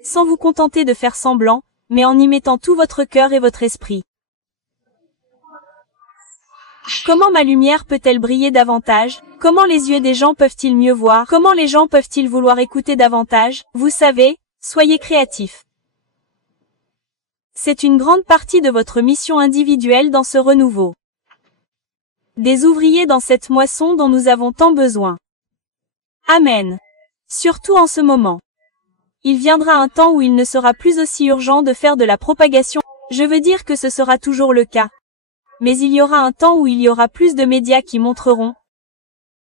sans vous contenter de faire semblant, mais en y mettant tout votre cœur et votre esprit. Comment ma lumière peut-elle briller davantage? Comment les yeux des gens peuvent-ils mieux voir? Comment les gens peuvent-ils vouloir écouter davantage? Vous savez, soyez créatifs. C'est une grande partie de votre mission individuelle dans ce renouveau. Des ouvriers dans cette moisson dont nous avons tant besoin. Amen. Surtout en ce moment. Il viendra un temps où il ne sera plus aussi urgent de faire de la propagation. Je veux dire que ce sera toujours le cas. Mais il y aura un temps où il y aura plus de médias qui montreront.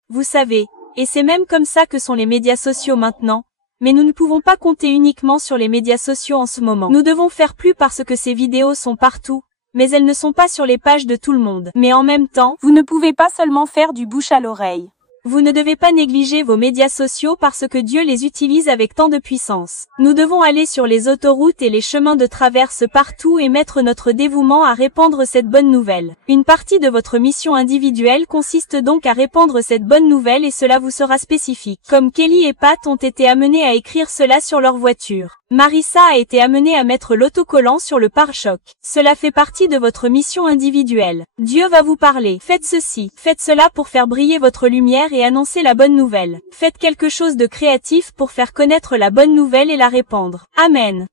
Vous savez, et c'est même comme ça que sont les médias sociaux maintenant. Mais nous ne pouvons pas compter uniquement sur les médias sociaux en ce moment. Nous devons faire plus parce que ces vidéos sont partout, mais elles ne sont pas sur les pages de tout le monde. Mais en même temps, vous ne pouvez pas seulement faire du bouche à l'oreille. Vous ne devez pas négliger vos médias sociaux parce que Dieu les utilise avec tant de puissance. Nous devons aller sur les autoroutes et les chemins de traverse partout et mettre notre dévouement à répandre cette bonne nouvelle. Une partie de votre mission individuelle consiste donc à répandre cette bonne nouvelle et cela vous sera spécifique. Comme Kelly et Pat ont été amenés à écrire cela sur leur voiture. Marissa a été amenée à mettre l'autocollant sur le pare-choc. Cela fait partie de votre mission individuelle. Dieu va vous parler. Faites ceci, faites cela pour faire briller votre lumière et annoncer la bonne nouvelle. Faites quelque chose de créatif pour faire connaître la bonne nouvelle et la répandre. Amen.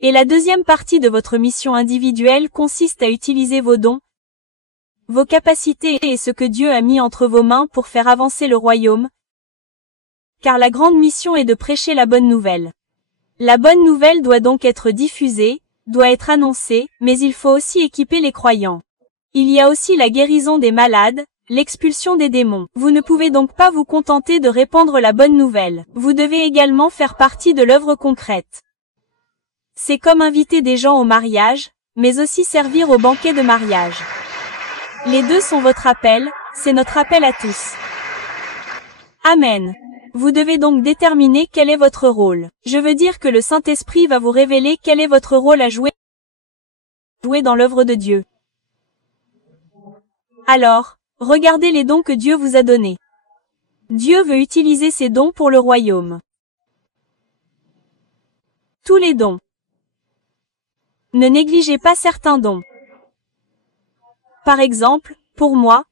Et la deuxième partie de votre mission individuelle consiste à utiliser vos dons, vos capacités et ce que Dieu a mis entre vos mains pour faire avancer le royaume. Car la grande mission est de prêcher la bonne nouvelle. La bonne nouvelle doit donc être diffusée, doit être annoncée, mais il faut aussi équiper les croyants. Il y a aussi la guérison des malades, l'expulsion des démons. Vous ne pouvez donc pas vous contenter de répandre la bonne nouvelle. Vous devez également faire partie de l'œuvre concrète. C'est comme inviter des gens au mariage, mais aussi servir au banquet de mariage. Les deux sont votre appel, c'est notre appel à tous. Amen. Vous devez donc déterminer quel est votre rôle. Je veux dire que le Saint-Esprit va vous révéler quel est votre rôle à jouer dans l'œuvre de Dieu. Alors, regardez les dons que Dieu vous a donnés. Dieu veut utiliser ces dons pour le royaume. Tous les dons. Ne négligez pas certains dons. Par exemple, pour moi,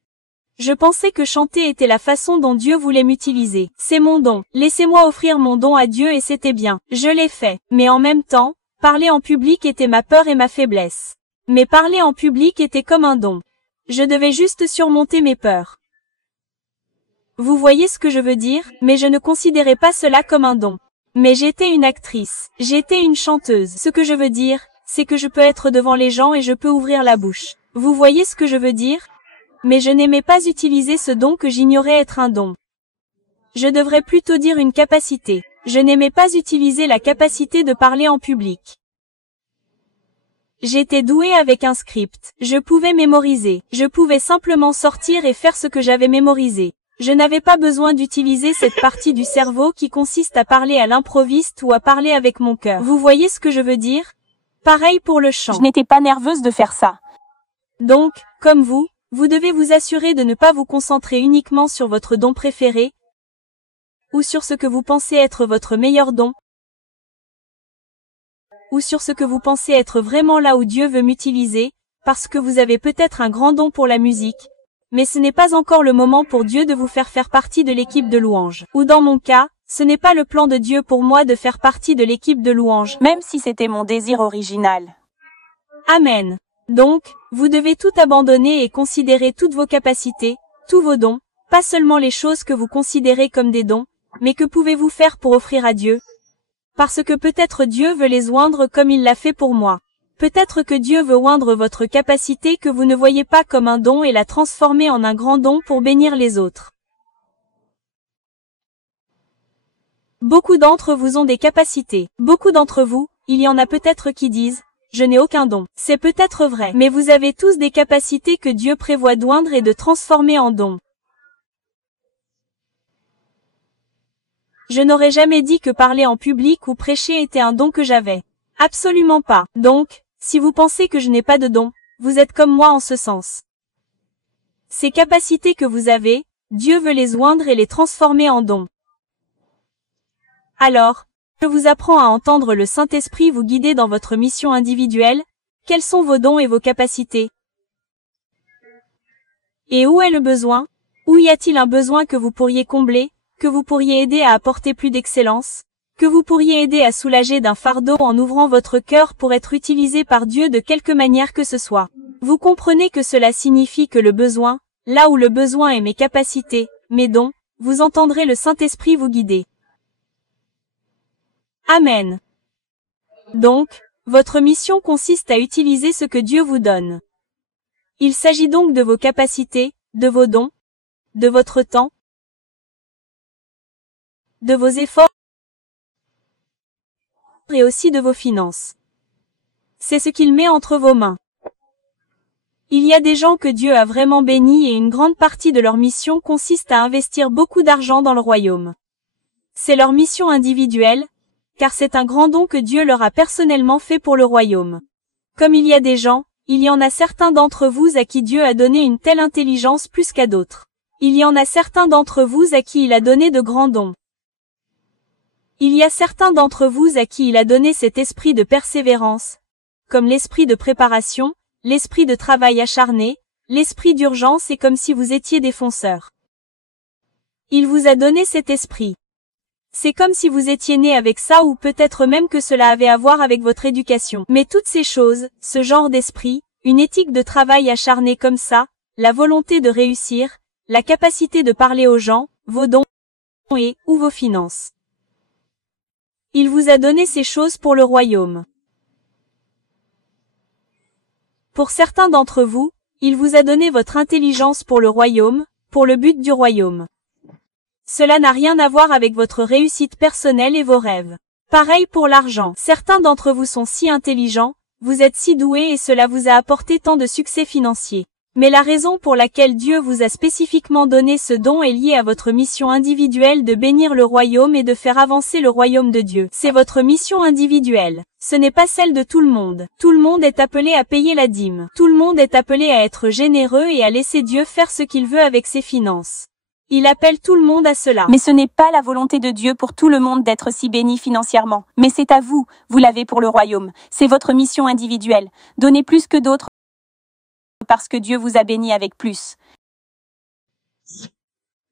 je pensais que chanter était la façon dont Dieu voulait m'utiliser. C'est mon don. Laissez-moi offrir mon don à Dieu et c'était bien. Je l'ai fait. Mais en même temps, parler en public était ma peur et ma faiblesse. Mais parler en public était comme un don. Je devais juste surmonter mes peurs. Vous voyez ce que je veux dire? Mais je ne considérais pas cela comme un don. Mais j'étais une actrice. J'étais une chanteuse. Ce que je veux dire, c'est que je peux être devant les gens et je peux ouvrir la bouche. Vous voyez ce que je veux dire? Mais je n'aimais pas utiliser ce don que j'ignorais être un don. Je devrais plutôt dire une capacité. Je n'aimais pas utiliser la capacité de parler en public. J'étais douée avec un script. Je pouvais mémoriser. Je pouvais simplement sortir et faire ce que j'avais mémorisé. Je n'avais pas besoin d'utiliser cette partie du cerveau qui consiste à parler à l'improviste ou à parler avec mon cœur. Vous voyez ce que je veux dire? Pareil pour le chant. Je n'étais pas nerveuse de faire ça. Donc, comme vous devez vous assurer de ne pas vous concentrer uniquement sur votre don préféré, ou sur ce que vous pensez être votre meilleur don, ou sur ce que vous pensez être vraiment là où Dieu veut m'utiliser, parce que vous avez peut-être un grand don pour la musique, mais ce n'est pas encore le moment pour Dieu de vous faire partie de l'équipe de louange. Ou dans mon cas, ce n'est pas le plan de Dieu pour moi de faire partie de l'équipe de louange, même si c'était mon désir original. Amen. Donc, vous devez tout abandonner et considérer toutes vos capacités, tous vos dons, pas seulement les choses que vous considérez comme des dons, mais que pouvez-vous faire pour offrir à Dieu? Parce que peut-être Dieu veut les oindre comme il l'a fait pour moi. Peut-être que Dieu veut oindre votre capacité que vous ne voyez pas comme un don et la transformer en un grand don pour bénir les autres. Beaucoup d'entre vous ont des capacités. Beaucoup d'entre vous, il y en a peut-être qui disent, je n'ai aucun don. C'est peut-être vrai, mais vous avez tous des capacités que Dieu prévoit d'oindre et de transformer en dons. Je n'aurais jamais dit que parler en public ou prêcher était un don que j'avais. Absolument pas. Donc, si vous pensez que je n'ai pas de don, vous êtes comme moi en ce sens. Ces capacités que vous avez, Dieu veut les oindre et les transformer en dons. Alors, je vous apprends à entendre le Saint-Esprit vous guider dans votre mission individuelle. Quels sont vos dons et vos capacités? Et où est le besoin? Où y a-t-il un besoin que vous pourriez combler, que vous pourriez aider à apporter plus d'excellence, que vous pourriez aider à soulager d'un fardeau en ouvrant votre cœur pour être utilisé par Dieu de quelque manière que ce soit? Vous comprenez que cela signifie que le besoin, là où le besoin est mes capacités, mes dons, vous entendrez le Saint-Esprit vous guider. Amen. Donc, votre mission consiste à utiliser ce que Dieu vous donne. Il s'agit donc de vos capacités, de vos dons, de votre temps, de vos efforts et aussi de vos finances. C'est ce qu'il met entre vos mains. Il y a des gens que Dieu a vraiment bénis et une grande partie de leur mission consiste à investir beaucoup d'argent dans le royaume. C'est leur mission individuelle, car c'est un grand don que Dieu leur a personnellement fait pour le royaume. Comme il y a des gens, il y en a certains d'entre vous à qui Dieu a donné une telle intelligence plus qu'à d'autres. Il y en a certains d'entre vous à qui il a donné de grands dons. Il y a certains d'entre vous à qui il a donné cet esprit de persévérance, comme l'esprit de préparation, l'esprit de travail acharné, l'esprit d'urgence et comme si vous étiez des fonceurs. Il vous a donné cet esprit. C'est comme si vous étiez né avec ça ou peut-être même que cela avait à voir avec votre éducation. Mais toutes ces choses, ce genre d'esprit, une éthique de travail acharné comme ça, la volonté de réussir, la capacité de parler aux gens, vos dons ou vos finances. Il vous a donné ces choses pour le royaume. Pour certains d'entre vous, il vous a donné votre intelligence pour le royaume, pour le but du royaume. Cela n'a rien à voir avec votre réussite personnelle et vos rêves. Pareil pour l'argent. Certains d'entre vous sont si intelligents, vous êtes si doués et cela vous a apporté tant de succès financier. Mais la raison pour laquelle Dieu vous a spécifiquement donné ce don est liée à votre mission individuelle de bénir le royaume et de faire avancer le royaume de Dieu. C'est votre mission individuelle. Ce n'est pas celle de tout le monde. Tout le monde est appelé à payer la dîme. Tout le monde est appelé à être généreux et à laisser Dieu faire ce qu'il veut avec ses finances. Il appelle tout le monde à cela. Mais ce n'est pas la volonté de Dieu pour tout le monde d'être si béni financièrement. Mais c'est à vous, vous l'avez pour le royaume. C'est votre mission individuelle. Donnez plus que d'autres parce que Dieu vous a béni avec plus.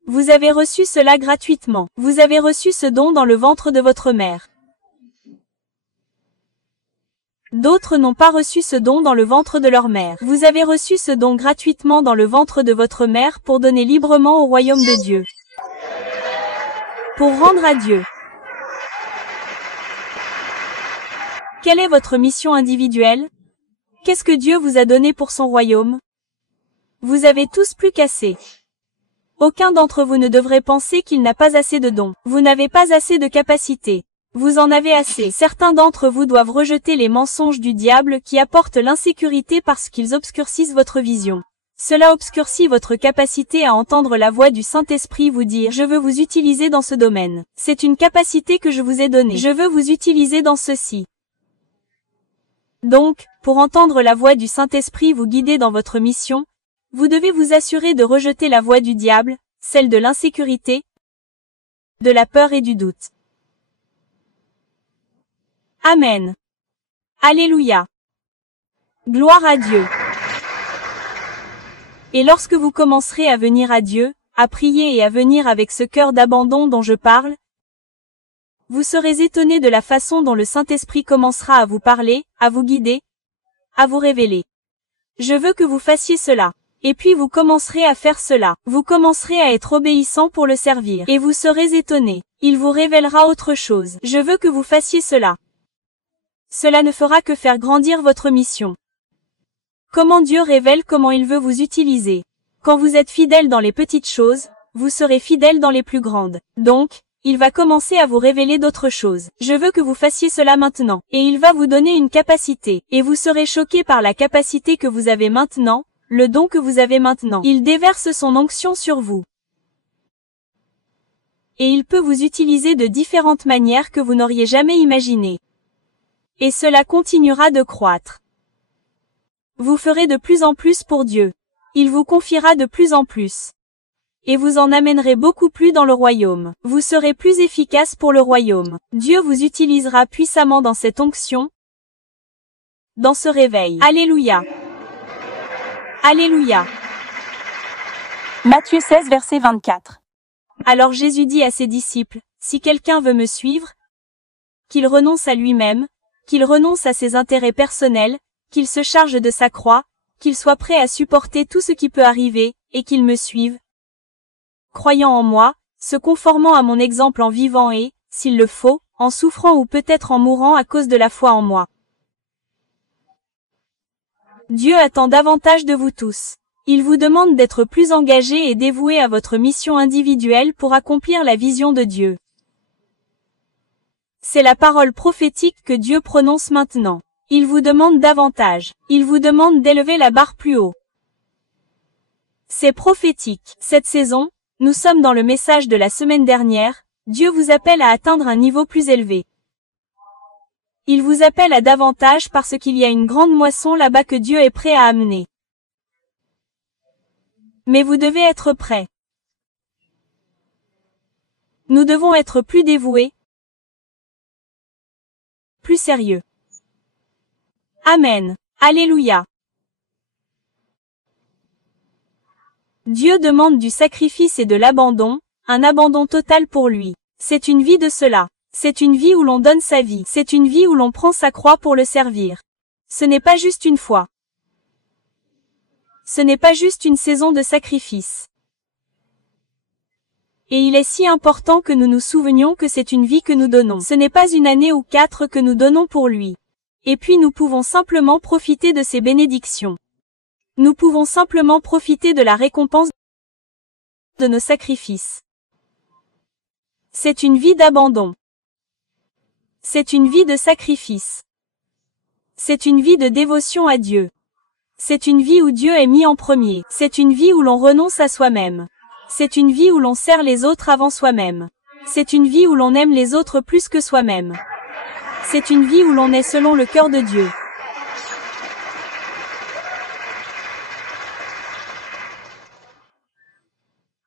Vous avez reçu cela gratuitement. Vous avez reçu ce don dans le ventre de votre mère. D'autres n'ont pas reçu ce don dans le ventre de leur mère. Vous avez reçu ce don gratuitement dans le ventre de votre mère pour donner librement au royaume de Dieu. Pour rendre à Dieu. Quelle est votre mission individuelle? Qu'est-ce que Dieu vous a donné pour son royaume? Vous avez tous plus qu'assez. Aucun d'entre vous ne devrait penser qu'il n'a pas assez de dons. Vous n'avez pas assez de capacités. Vous en avez assez. Certains d'entre vous doivent rejeter les mensonges du diable qui apportent l'insécurité parce qu'ils obscurcissent votre vision. Cela obscurcit votre capacité à entendre la voix du Saint-Esprit vous dire « Je veux vous utiliser dans ce domaine. C'est une capacité que je vous ai donnée. Je veux vous utiliser dans ceci. » Donc, pour entendre la voix du Saint-Esprit vous guider dans votre mission, vous devez vous assurer de rejeter la voix du diable, celle de l'insécurité, de la peur et du doute. Amen. Alléluia. Gloire à Dieu. Et lorsque vous commencerez à venir à Dieu, à prier et à venir avec ce cœur d'abandon dont je parle, vous serez étonné de la façon dont le Saint-Esprit commencera à vous parler, à vous guider, à vous révéler. Je veux que vous fassiez cela. Et puis vous commencerez à faire cela. Vous commencerez à être obéissant pour le servir. Et vous serez étonné. Il vous révélera autre chose. Je veux que vous fassiez cela. Cela ne fera que faire grandir votre mission. Comment Dieu révèle comment il veut vous utiliser. Quand vous êtes fidèle dans les petites choses, vous serez fidèle dans les plus grandes. Donc, il va commencer à vous révéler d'autres choses. Je veux que vous fassiez cela maintenant. Et il va vous donner une capacité. Et vous serez choqué par la capacité que vous avez maintenant, le don que vous avez maintenant. Il déverse son onction sur vous. Et il peut vous utiliser de différentes manières que vous n'auriez jamais imaginées. Et cela continuera de croître. Vous ferez de plus en plus pour Dieu. Il vous confiera de plus en plus. Et vous en amènerez beaucoup plus dans le royaume. Vous serez plus efficace pour le royaume. Dieu vous utilisera puissamment dans cette onction, dans ce réveil. Alléluia. Alléluia. Matthieu 16 verset 24. Alors Jésus dit à ses disciples, si quelqu'un veut me suivre, qu'il renonce à lui-même, qu'il renonce à ses intérêts personnels, qu'il se charge de sa croix, qu'il soit prêt à supporter tout ce qui peut arriver, et qu'il me suive, croyant en moi, se conformant à mon exemple en vivant et, s'il le faut, en souffrant ou peut-être en mourant à cause de la foi en moi. Dieu attend davantage de vous tous. Il vous demande d'être plus engagés et dévoués à votre mission individuelle pour accomplir la vision de Dieu. C'est la parole prophétique que Dieu prononce maintenant. Il vous demande davantage. Il vous demande d'élever la barre plus haut. C'est prophétique. Cette saison, nous sommes dans le message de la semaine dernière, Dieu vous appelle à atteindre un niveau plus élevé. Il vous appelle à davantage parce qu'il y a une grande moisson là-bas que Dieu est prêt à amener. Mais vous devez être prêts. Nous devons être plus dévoués, plus sérieux. Amen. Alléluia. Dieu demande du sacrifice et de l'abandon, un abandon total pour lui. C'est une vie de cela. C'est une vie où l'on donne sa vie. C'est une vie où l'on prend sa croix pour le servir. Ce n'est pas juste une fois. Ce n'est pas juste une saison de sacrifice. Et il est si important que nous nous souvenions que c'est une vie que nous donnons. Ce n'est pas une année ou 4 que nous donnons pour lui. Et puis nous pouvons simplement profiter de ses bénédictions. Nous pouvons simplement profiter de la récompense de nos sacrifices. C'est une vie d'abandon. C'est une vie de sacrifice. C'est une vie de dévotion à Dieu. C'est une vie où Dieu est mis en premier. C'est une vie où l'on renonce à soi-même. C'est une vie où l'on sert les autres avant soi-même. C'est une vie où l'on aime les autres plus que soi-même. C'est une vie où l'on est selon le cœur de Dieu.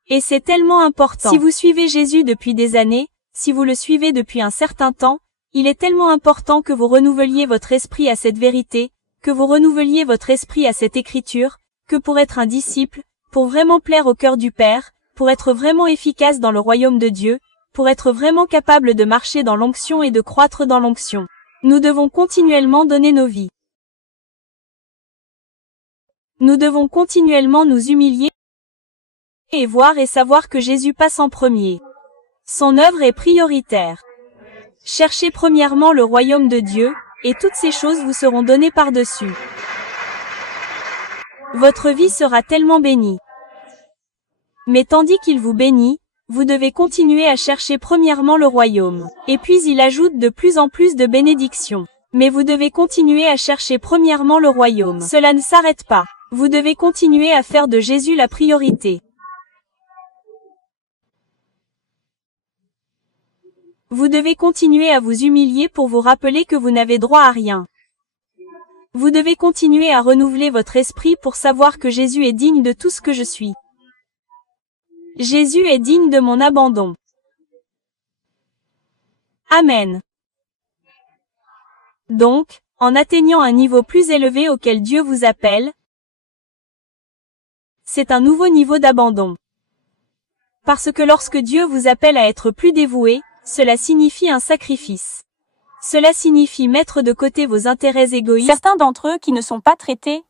Et c'est tellement important. Si vous suivez Jésus depuis des années, si vous le suivez depuis un certain temps, il est tellement important que vous renouveliez votre esprit à cette vérité, que vous renouveliez votre esprit à cette écriture, que pour être un disciple, pour vraiment plaire au cœur du Père, pour être vraiment efficace dans le royaume de Dieu, pour être vraiment capable de marcher dans l'onction et de croître dans l'onction, nous devons continuellement donner nos vies. Nous devons continuellement nous humilier et voir et savoir que Jésus passe en premier. Son œuvre est prioritaire. Cherchez premièrement le royaume de Dieu, et toutes ces choses vous seront données par-dessus. Votre vie sera tellement bénie. Mais tandis qu'il vous bénit, vous devez continuer à chercher premièrement le royaume. Et puis il ajoute de plus en plus de bénédictions. Mais vous devez continuer à chercher premièrement le royaume. Cela ne s'arrête pas. Vous devez continuer à faire de Jésus la priorité. Vous devez continuer à vous humilier pour vous rappeler que vous n'avez droit à rien. Vous devez continuer à renouveler votre esprit pour savoir que Jésus est digne de tout ce que je suis. Jésus est digne de mon abandon. Amen. Donc, en atteignant un niveau plus élevé auquel Dieu vous appelle, c'est un nouveau niveau d'abandon. Parce que lorsque Dieu vous appelle à être plus dévoué, cela signifie un sacrifice. Cela signifie mettre de côté vos intérêts égoïstes. Certains d'entre eux qui ne sont pas traités.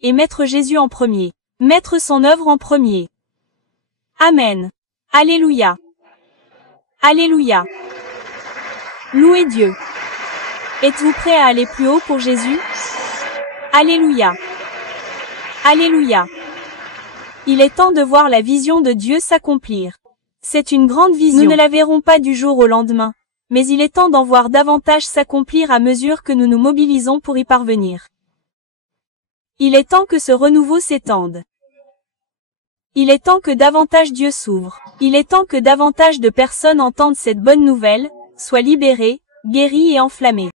Et mettre Jésus en premier. Mettre son œuvre en premier. Amen. Alléluia. Alléluia. Louez Dieu. Êtes-vous prêt à aller plus haut pour Jésus? Alléluia. Alléluia. Il est temps de voir la vision de Dieu s'accomplir. C'est une grande vision. Nous ne la verrons pas du jour au lendemain, mais il est temps d'en voir davantage s'accomplir à mesure que nous nous mobilisons pour y parvenir. Il est temps que ce renouveau s'étende. Il est temps que davantage Dieu s'ouvre. Il est temps que davantage de personnes entendent cette bonne nouvelle, soient libérées, guéries et enflammées.